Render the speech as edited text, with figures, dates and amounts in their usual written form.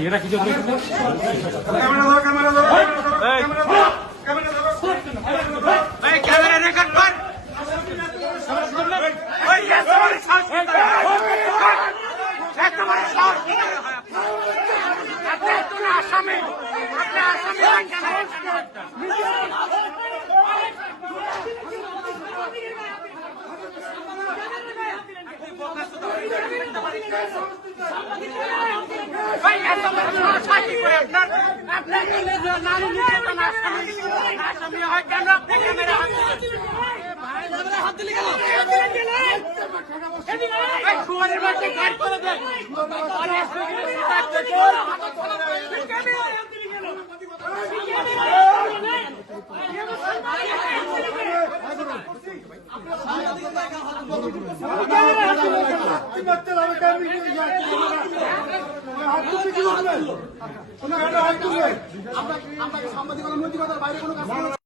এরা কিছু camera record কর আসামি হয় কেন আপনি ক্যামেরা হাত দিলে কেন সুয়ারের মাঠে গাইড করে দেয় সাংবাদিকতার বাইরে কোনো কাজ